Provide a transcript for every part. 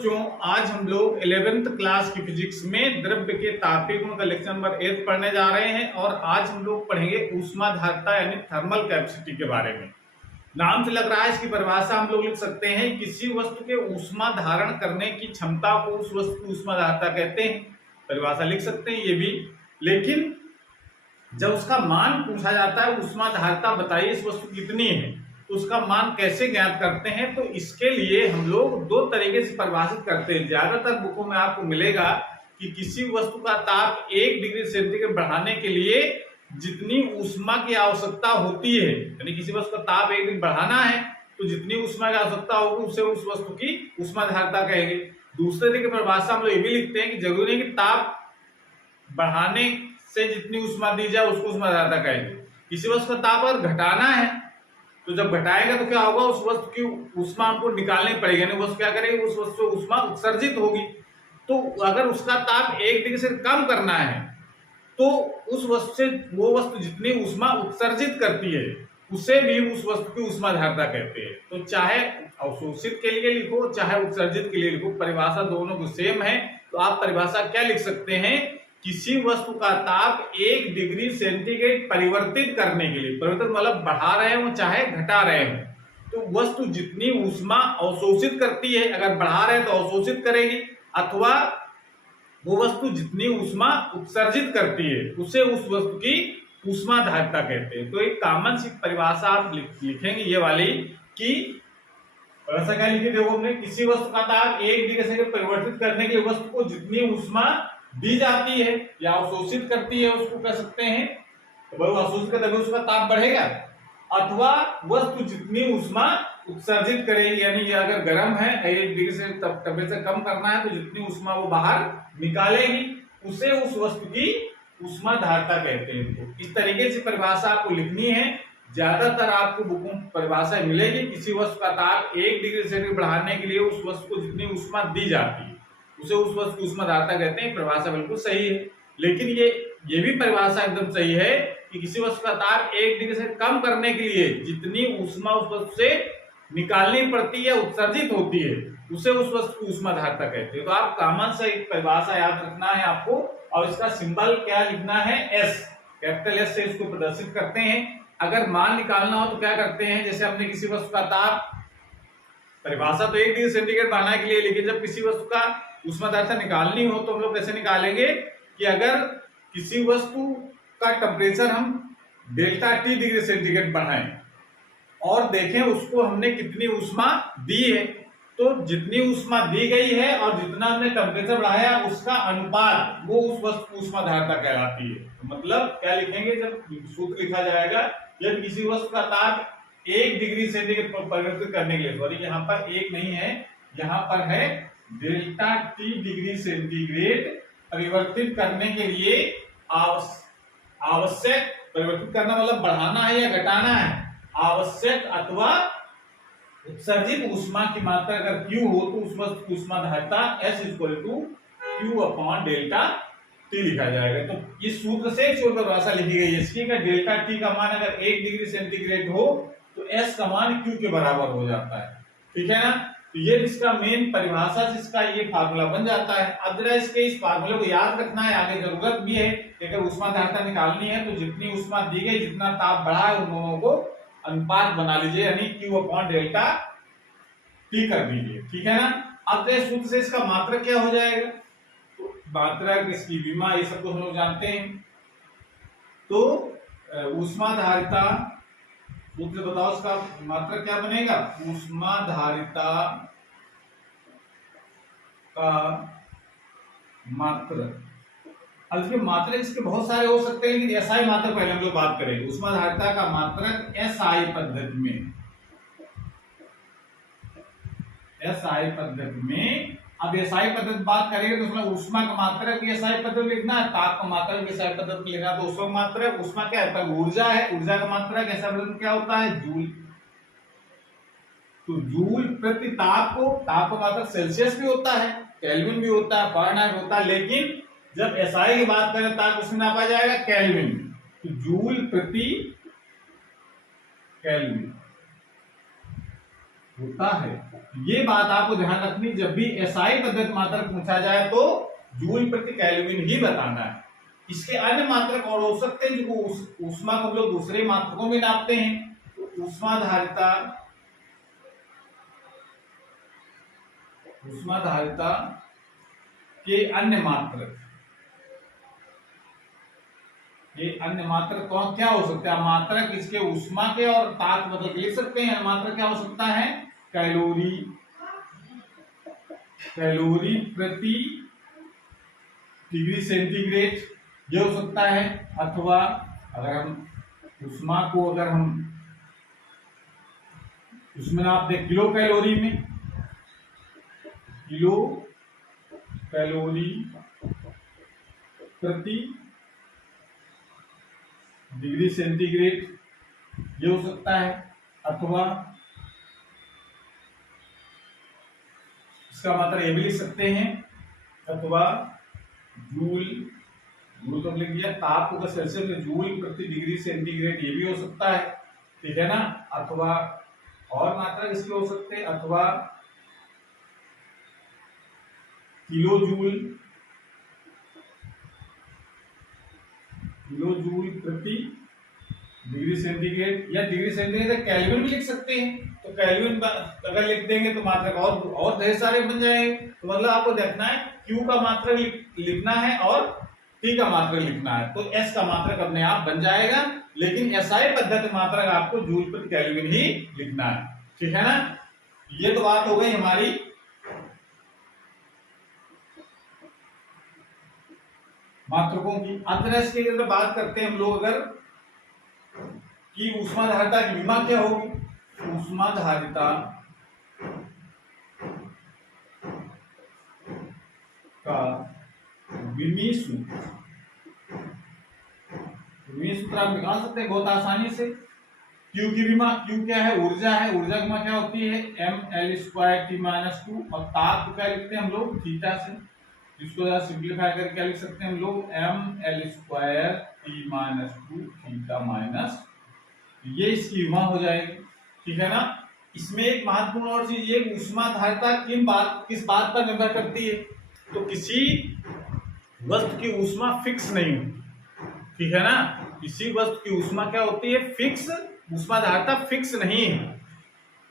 बच्चों, आज हम लोग 11th क्लास की फिजिक्स में द्रव्य के तापीय गुण का लेक्चर नंबर 8 पढ़ने जा रहे हैं और आज हम लोग पढ़ेंगे ऊष्माधारता यानी थर्मल कैपेसिटी के बारे में। नाम से लग रहा है, इसकी परिभाषा हम लोग लिख सकते हैं, किसी वस्तु के ऊष्मा धारण करने की क्षमता को उस वस्तु की ऊष्माधारता कहते हैं। परिभाषा लिख सकते हैं ये भी, लेकिन जब उसका मान पूछा जाता है ऊष्माधारता बताइए इस वस्तु कितनी है, उसका मान कैसे ज्ञात करते हैं, तो इसके लिए हम लोग दो तरीके से परिभाषित करते हैं। ज्यादातर बुकों में आपको मिलेगा कि किसी वस्तु का ताप 1 डिग्री सेंटीग्रेड बढ़ाने के लिए जितनी ऊष्मा की आवश्यकता होती है, यानी किसी वस्तु का ताप 1 डिग्री बढ़ाना है तो जितनी ऊष्मा की आवश्यकता होगी उसे उस वस्तु की ऊष्माधारता कहेंगे। दूसरे तरीके की परिभाषा हम लोग ये भी लिखते हैं कि जरूरी है कि ताप बढ़ाने से जितनी ऊष्मा दी जाए उसको ऊष्माधारता कहेंगे। किसी वस्तु का ताप अगर घटाना है तो जब घटाएगा तो क्या होगा, उस वस्तु की ऊष्मा हमको निकालनी पड़ेगी, यानी वस्तु क्या करेगी, उस वस्तु से ऊष्मा उत्सर्जित होगी। तो अगर उसका ताप 1 डिग्री से कम करना है तो उस वस्तु से वो वस्तु जितनी ऊष्मा उत्सर्जित करती है उसे भी उस वस्तु की ऊष्माधारता कहते हैं। तो चाहे अवशोषित के लिए लिखो चाहे उत्सर्जित के लिए लिखो, परिभाषा दोनों को सेम है। तो आप परिभाषा क्या लिख सकते हैं, किसी वस्तु का ताप 1 डिग्री सेंटीग्रेड परिवर्तित करने के लिए, परिवर्तित मतलब बढ़ा रहे हो चाहे घटा रहे हो, तो वस्तु जितनी ऊष्मा अवशोषित करती है, अगर बढ़ा रहे हैं तो अवशोषित करेगी, अथवा वो वस्तु जितनी ऊष्मा उत्सर्जित करती है उसे उस वस्तु की ऊष्माधारता कहते हैं। तो एक कॉमन सी परिभाषा आप लिखेंगे ये वाली कि परिभाषा क्या लिखी, देखो हमने किसी वस्तु का ताप 1 डिग्री सेंटीग्रेड परिवर्तित करने के लिए वस्तु को जितनी ऊष्मा दी जाती है या अवशोषित करती है उसको कह सकते हैं, तो वो अवशोषित करते उसका ताप बढ़ेगा, अथवा वस्तु जितनी ऊष्मा उत्सर्जित करेगी, यानी अगर गर्म है 1 डिग्री से टेम्परेचर कम करना है तो जितनी ऊष्मा वो बाहर निकालेगी उसे उस वस्तु की ऊष्माधारता कहते हैं। तो इस तरीके से परिभाषा आपको लिखनी है। ज्यादातर आपको बुकों में परिभाषा मिलेगी, किसी वस्तु का ताप 1 डिग्री सेंटीग्रेड बढ़ाने के लिए उस वस्तु को जितनी ऊष्मा दी जाती है उसे उस वस्तु की ऊष्माधारता कहते हैं। परिभाषा बिल्कुल सही है, लेकिन ये भी परिभाषा एकदम सही है कि किसी वस्तु का ताप 1 डिग्री से कम करने के लिए जितनी ऊष्मा उस वस्तु से निकालनी पड़ती है उत्सर्जित होती है उसे उस वस्तु की ऊष्माधारता कहते हैं। तो आप कॉमन से एक परिभाषा याद रखना है आपको, और इसका सिंबल क्या लिखना है, एस, कैपिटल एस से इसको प्रदर्शित करते हैं। अगर मान निकालना हो तो क्या करते हैं, जैसे हमने किसी वस्तु का ताप, परिभाषा तो 1 डिग्री सेंटीग्रेड बढ़ाने के लिए, लेकिन जब किसी वस्तु का ऊष्माधारता निकालनी हो तो हम लोग कैसे निकालेंगे कि अगर किसी वस्तु का टेम्परेचर हम डेल्टा टी डिग्री सेंटीग्रेड बढ़ाएं और देखें उसको हमने कितनी ऊष्मा दी है, तो जितनी ऊष्मा दी गई है और जितना हमने टेम्परेचर बढ़ाया उसका अनुपात वो उस वस्तु की ऊष्माधारता कहलाती है। तो मतलब क्या लिखेंगे, जब सूत्र लिखा जाएगा, यदि किसी वस्तु का ताप 1 डिग्री सेंटीग्रेड परिवर्तित करने के लिए, सॉरी यहाँ पर 1 नहीं है, यहाँ पर है डेल्टा टी डिग्री सेंटीग्रेड परिवर्तित करने के लिए आवश्यक, परिवर्तित करना मतलब बढ़ाना है या घटाना है, आवश्यक अथवा उत्सर्जित ऊष्मा की मात्रा अगर Q हो तो उस वस्तु की ऊष्माधारता S equal to Q upon delta T लिखा जाएगा। तो इस सूत्र से परिभाषा लिखी गई है इसकी, डेल्टा T का मान अगर 1 डिग्री सेंटीग्रेड हो तो S का मान Q के बराबर हो जाता है, ठीक है ना। तो ये इसका मेन परिभाषा, जिसका ये फार्मूला बन जाता है। अब जरा इसके इस फार्मूले को याद रखना है, आगे जरूरत भी है कि अगर ऊष्माधारता निकालनी है तो जितनी ऊष्मा दी गई, जितना ताप बढ़ा है, उन दोनों को अनुपात बना लीजिए, यानी Q अपॉन डेल्टा T कर दीजिए, ठीक है ना। अब इस सूत्र से इसका मात्रक क्या हो जाएगा, तो मात्रक, इसकी विमा, ये सब तो हम लोग जानते हैं। तो ऊष्माधारिता सूत्र बताओ, इसका मात्रक क्या बनेगा, ऊष्माधारिता का मात्रक। अब इसके मात्रक इसके बहुत सारे हो सकते हैं, लेकिन एसआई मात्रक पहले हम लोग बात करेंगे। ऊष्माधारिता का मात्रक एसआई पद्धति में, एसआई पद्धति में, अब एसआई पद्धति बात करेंगे तो उसमें ऊष्मा का मात्रक एसआई पद्धति लिखना है, ताप का मात्रक एसआई पद्धति लिखना है। तो ऊष्मा मात्रक, ऊष्मा क्या है, ऊर्जा है, ऊर्जा का मात्रक एसआई पद्धति क्या होता है, जूल। तो जूल प्रति ताप को, ताप का मात्रक सेल्सियस भी होता है, केल्विन भी होता है, फारेनहाइट होता है, लेकिन जब एसआई की बात करें ताप उसमें नापा जाएगा केल्विन। तो जूल प्रति केल्विन, होता है। ये बात आपको ध्यान रखनी, जब भी एसआई पद्धति मात्रक पूछा जाए तो जूल प्रति केल्विन ही बताना है। इसके अन्य मात्रक और हो सकते हैं जो ऊष्मा को हम लोग दूसरे मात्रकों में नापते हैं। तो ऊष्माधारिता के अन्य मात्रक कौन क्या हो सकता है? मात्रक इसके ऊष्मा के और ताप बदल के लिख सकते हैं। मात्रक क्या हो सकता है? कैलोरी प्रति डिग्री सेंटीग्रेड ये हो सकता है। अथवा अगर हम ऊष्मा को उसमें नाप दें किलो कैलोरी प्रति डिग्री सेंटीग्रेड ये हो सकता है। अथवा इसका मात्रा ये भी लिख सकते हैं, अथवा जूल तो लिख दिया, ताप को सेल्सियस में जूल प्रति डिग्री सेंटीग्रेड ये भी हो सकता है, ठीक है ना। अथवा और मात्रा इसके हो सकते हैं, अथवा किलो जूल प्रति डिग्री सेंटीग्रेड, या डिग्री सेंटीग्रेड केल्विन भी लिख सकते हैं। तो केल्विन अगर लिख देंगे तो मात्रक और ढेर सारे बन जाएंगे। तो मतलब आपको देखना है Q का मात्रक लिखना है और T का मात्रक लिखना है, तो S का मात्रक अपने आप बन जाएगा। लेकिन SI पद्धति मात्रक आपको जूल प्रति केल्विन ही लिखना है, ठीक है ना। ये तो बात हो गई हमारी मात्रकों की। अंतरराष्ट्र की अगर बात करते हैं हम लोग अगर कि ऊष्माधारिता की विमा क्या होगी? ऊष्माधारिता का विमी सूत्र आप निकाल सकते हैं बहुत आसानी से। Q की विमा, Q क्या है? ऊर्जा है। ऊर्जा की विमा क्या होती है? mL²T-2। और ताप को क्या लिखते हैं हम लोग? थीटा से। इसको जरा सिंप्लीफाई करके क्या लिख सकते हैं हम लोग? mL²T-2 थीटा माइनस, ये इसकी विमा हो जाएगी, ठीक है ना। इसमें एक महत्वपूर्ण और चीज ये, ऊष्माधारिता किस बात पर निर्भर करती है? तो किसी वस्तु की ऊष्मा फिक्स नहीं होती, ठीक है ना। किसी वस्तु की ऊष्मा क्या होती है? फिक्स। ऊष्माधारिता फिक्स नहीं है,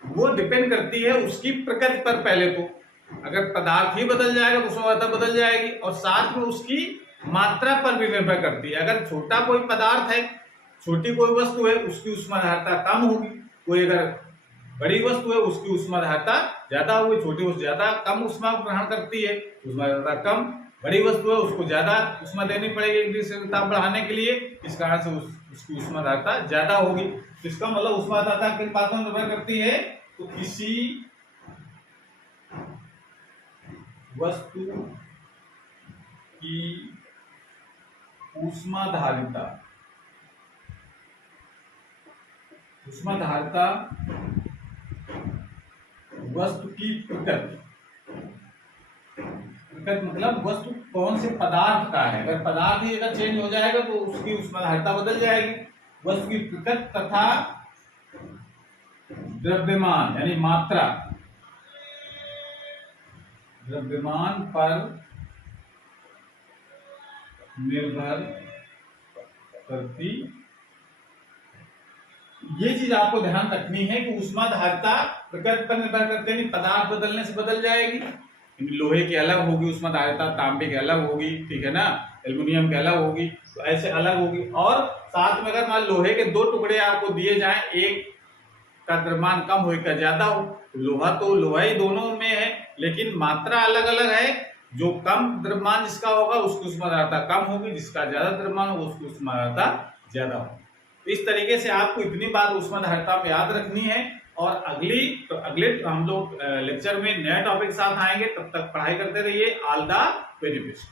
वो डिपेंड करती है उसकी प्रकृति पर। पहले तो अगर पदार्थ ही बदल जाएगा तो ऊष्माधारिता बदल जाएगी, और साथ में उसकी मात्रा पर भी निर्भर करती है। अगर छोटा कोई पदार्थ है, छोटी कोई वस्तु है, उसकी ऊष्माधारिता कम होगी। कोई अगर बड़ी वस्तु है, उसकी ऊष्माधारिता ज्यादा होगी। छोटी वस्तु ज्यादा कम ऊष्मा ग्रहण करती है, ऊष्माधारिता कम। बड़ी वस्तु है, उसको ज्यादा ऊष्मा देनी पड़ेगी एक डिग्री सेल्सियस ताप बढ़ाने के लिए, इस कारण से उसकी ऊष्माधारिता ज्यादा होगी। तो इसका मतलब ऊष्माधारिता किन बातों पर निर्भर करती है? तो किसी वस्तु की ऊष्माधारिता वस्तु की प्रकृति मतलब वस्तु कौन से पदार्थ का है। अगर पदार्थ ही अगर चेंज हो जाएगा तो उसकी ऊष्माधारिता बदल जाएगी। वस्तु की प्रकृति तथा द्रव्यमान यानी मात्रा, द्रव्यमान पर निर्भर करती। ये चीज आपको ध्यान रखनी है कि ऊष्माधारिता प्रकृति पर निर्भर करते नहीं, पदार्थ बदलने से बदल जाएगी। लोहे की अलग होगी ऊष्माधारिता, तांबे की अलग होगी, ठीक है ना, एल्युमिनियम की अलग होगी, तो ऐसे अलग होगी। और साथ में अगर मान लोहे के दो टुकड़े आपको दिए जाएं, एक का द्रव्यमान कम हो, एक का ज्यादा हो, तो लोहा ही दोनों में है, लेकिन मात्रा अलग अलग है। जो कम द्रव्यमान जिसका होगा उसकी ऊष्माधारिता कम होगी, जिसका ज्यादा द्रव्यमान होगा उसकी ऊष्माधारिता ज्यादा होगी। तो इस तरीके से आपको इतनी बात ऊष्माधारिता पे याद रखनी है। और अगले हम लोग लेक्चर में नए टॉपिक साथ आएंगे, तब तक पढ़ाई करते रहिए। All the very best.